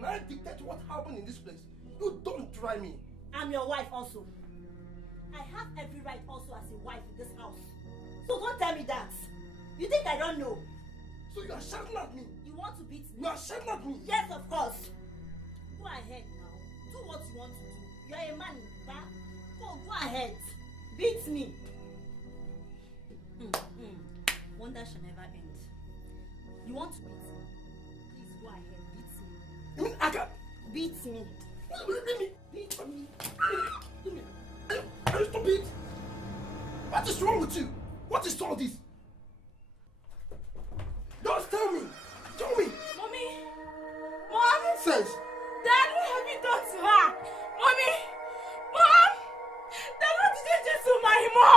and I dictate what happened in this place. You don't try me. I'm your wife also. I have every right also as a wife in this house. So don't tell me that. You think I don't know? So you are shouting at me? You want to beat me? You are shouting at me? Yes, of course. Go ahead now. Do what you want to do. You are a man, huh? Go ahead. Beat me. Wonder shall never end. You want to beat me? Please go ahead. Beat me. You mean I can? Beat me. Beat me. Beat me. Beat me. Are you stupid? What is wrong with you? What is all this? Just tell me. Tell me. Mommy. Mom. Says. Dad, what have you done to her? Mommy. Mom. Dad, what did you do to my mom?